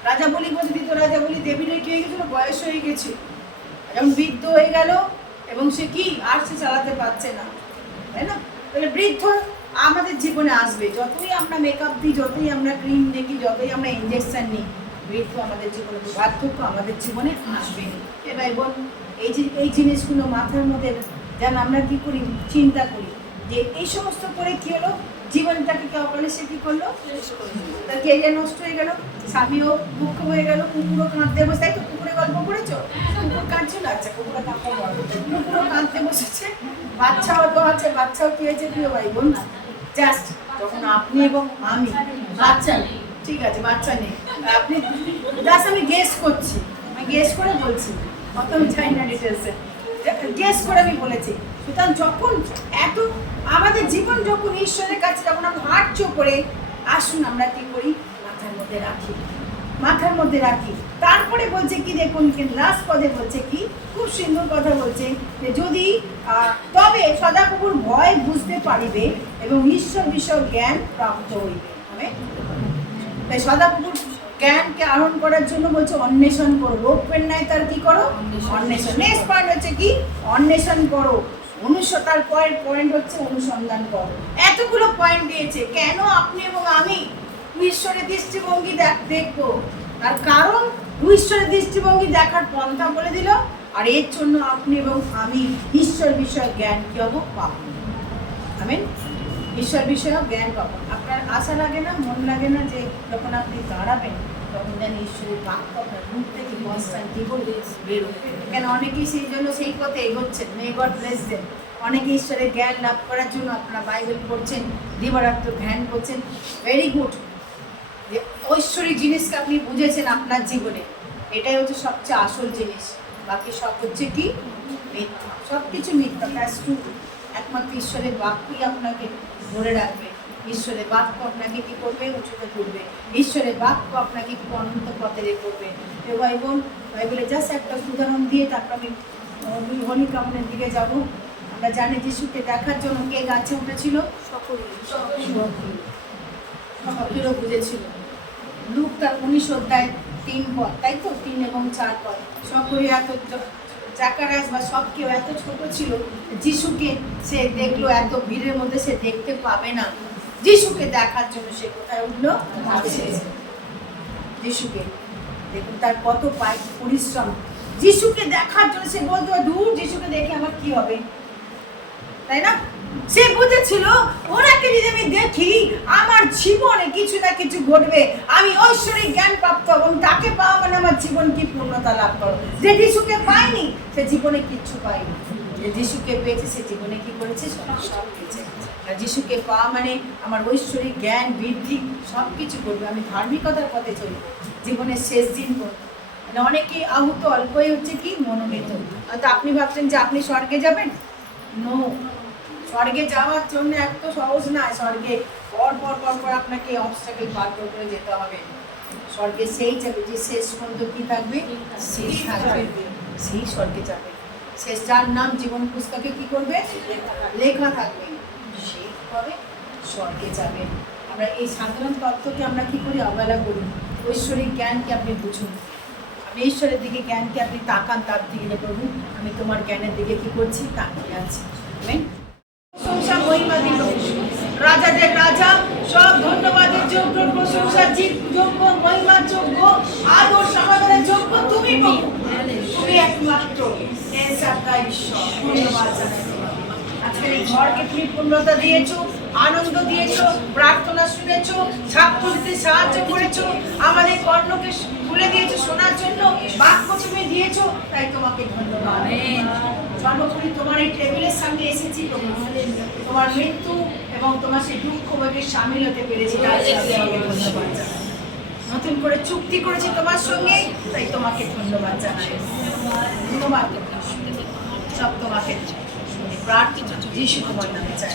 রাজা বলি বর্ধিত রাজা বলি, ডেভিডের কি হয়ে গেছিল? বয়স হয়ে গেছিল, যেমন বৃদ্ধ হয়ে গেল এবং সে কি আর সে চালাতে পারছে না, তাই না? তাহলে বৃদ্ধ আমাদের জীবনে আসবে, যতই আমরা মেকআপ দিই, যতই আমরা ক্রিম দেখি, যতই আমরা ইঞ্জেকশন নিই, বৃদ্ধ আমাদের জীবনে, বার্ধক্য আমাদের জীবনে আসবে। এবার বোন, এই জিনিসগুলো মাথার মধ্যে যেন আমরা কি করি, চিন্তা করি যে এই সমস্ত করে কি হলো, জীবনটাকে কেউ বলে সে কি করলো, তার কেরিয়ার নষ্ট হয়ে গেল, স্বামীও দুঃখ হয়ে গেল, কুকুরও কাঁদতে বসে, তাই তো? কুকুরে গল্প করেছো? কুকুর কাঁদছিল, আচ্ছা কুকুরে কাঁদতে বলো, কুকুরও কাঁদতে বসেছে, বাচ্চাও তো আছে, বাচ্চাও কি হয়েছে প্রিয় ভাই বোন? জাস্ট যখন আপনি এবং আমি, বাচ্চা নেই, ঠিক আছে বাচ্চা নেই, আপনি জাস্ট আমি গেস করছি, আমি গেস করে বলছি, অত আমি চাই না ডিটেলসে, গেস করে আমি বলেছি। সুতরাং যখন এত আমাদের জীবন যখন ঈশ্বরের কাছে যখন আমরা হাত চোখ করে, আসুন আমরা কি করি, মাথার মধ্যে রাখি, মাথার মধ্যে রাখি। তারপরে বলছে কি দেখুন, লাস্ট পদে বলছে কি, খুব সুন্দর কথা বলছে যে যদি তবে সদাপ্রভুর ভয় বুঝতে পারিবে এবং ঈশ্বর বিষয় জ্ঞান প্রাপ্ত হইবে। তাই সদাপ্রভুর জ্ঞানকে আহরণ করার জন্য বলছে অন্বেষণ করো, রোপের নাই তার কি করো, অন্বেষণ। নেক্সট পয়েন্ট হচ্ছে কি, অন্বেষণ করো, তার পয়েন্ট হচ্ছে অনুসন্ধান করো। এতগুলো পয়েন্ট দিয়েছে, কেন আপনি এবং আমি ঈশ্বরের দৃষ্টিভঙ্গি দেখবো, তার কারণ ঈশ্বরের দৃষ্টিভঙ্গি দেখার পন্থা বলে দিল, আর এর জন্য আপনি এবং আমি ঈশ্বর বিষয়ে জ্ঞান কি হবো, পাবো। আমিন। ঈশ্বর বিষয়ে জ্ঞান পাবো। আপনার আশা লাগে না, মন লাগে না যে যখন আপনি দাঁড়াবেন তখন যেন ঈশ্বরের বাক্য আপনার মুখ থেকে কনস্ট্যান্টলি বেরোবে। কেন অনেকেই সেই জন্য সেই পথে এগোচ্ছেন। May God bless them. অনেকে ঈশ্বরের জ্ঞান লাভ করার জন্য আপনারা বাইবেল পড়ছেন, দিবারাত্র ধ্যান করছেন, ভেরি গুড। যে ঐশ্বরিক জিনিসকে আপনি বুঝেছেন আপনার জীবনে, এটাই হচ্ছে সবচেয়ে আসল জিনিস। বাকি সব হচ্ছে কি মিথ্যা, সব কিছু মিথ্যা। That's true. একমাত্র ঈশ্বরের বাক্যই আপনাকে ধরে রাখবে। ঈশ্বরের বাক্য আপনাকে কি করবে, উঁচুতে তুলবে। ঈশ্বরের বাক্য আপনাকে কি অনন্ত পথে করবে। ভাই বোন, বাইবেলে জাস্ট একটা উদাহরণ দিয়ে তারপর আমি হলি কামনের দিকে যাব। আমরা জানি যিশুকে দেখার জন্য কে গাছে উঠেছিল, সকলেরও বুঝেছিল। লুক তার 19 অধ্যায় 3 পদ, তাই তো 3 এবং 4 পদ। সকলে এত জাকারিয়াস বা সব কেউ এত ছোট ছিল, যিশুকে সে দেখলো, এত ভিড়ের মধ্যে সে দেখতে পাবে না। যিশুকে দেখার জন্য সে কোথায় উঠলো, যিশুকে দেখুন তার কত পরিশ্রম। যিশুকে দেখার জন্য সে বলতো দূর, যিশুকে দেখে আমার কি হবে, তাই না? সে বুঝেছিল ওনাকে যদি আমি দেখি আমার জীবনে কিছু না কিছু ঘটবে, আমি ঐশ্বরিক জ্ঞান প্রাপ্ত এবং তাকে পাওয়া মানে আমার জীবন কি পূর্ণতা লাভ করো। যে যিশুকে পায়নি সে জীবনে কিচ্ছু পায়নি, যে যিশুকে পেয়েছে সে জীবনে কি করেছে, সব পেয়েছে। যিশুকে পাওয়া মানে আমার ঐশ্বরিক জ্ঞান বৃদ্ধি সব কিছু করবে, আমি ধার্মিকতার পথে চলব, জীবনের শেষ দিন করবো। মানে অনেকে আহত, অল্পই হচ্ছে কি মনোনীত। হয়তো আপনি ভাবছেন যে আপনি স্বর্গে যাবেন, নো, স্বর্গে যাওয়ার জন্য এত সহজ না। স্বর্গে পর পর পর পর আপনাকে অবস্টাকেল পার করে যেতে হবে। স্বর্গে সেই যাবে যে শেষ পর্যন্ত কি থাকবে, শেষ থাকবে, সেই স্বর্গে যাবে। শেষ যার নাম জীবন পুস্তকে কি করবে, লেখা থাকবে, সেই কবে স্বর্গে যাবে। আমরা এই সাধারণ তত্ত্বকে আমরা কি করি, অবহেলা করি। ঐশ্বরিক জ্ঞানকে আপনি বুঝুন, আপনি ঈশ্বরের দিকে জ্ঞানকে আপনি তাকান, তার দিকে প্রভু আমি তোমার জ্ঞানের দিকে কি করছি, তাকিয়ে আছি। প্রশংসা মহিমা দিল রাজাদের রাজা, সব ধন্যবাদের যোগ্য, প্রশংসার যোগ্য, মহিমার যোগ্য, আদর সমাদরের যোগ্য তুমি প্রভু, তুমি একমাত্র ঈশ্বর। ধন্যবাদ জানাই। আজকের এই ঘরকে তুমি পূর্ণতা দিয়েছো, আনন্দ দিয়েছো, প্রার্থনা শুনেছো, ছাত্র দিতে সাহায্য করেছো, আমাদের কর্ণকে খুলে দিয়েছো শোনার জন্য, বাক্য তুমি দিয়েছো, তাই তোমাকে ধন্যবাদ। সর্বোপরি তোমার এই টেবিলের সামনে এসেছি, তোমার মৃত্যু এবং তোমার সেই দুঃখ ভাবে সামিল হতে পেরেছি, ধন্যবাদ। নতুন করে চুক্তি করেছি তোমার সঙ্গে, তাই তোমাকে ধন্যবাদ জানাই। ধন্যবাদ, সব তোমাকে প্রার্থনা যিশু তোমার নামে চাই।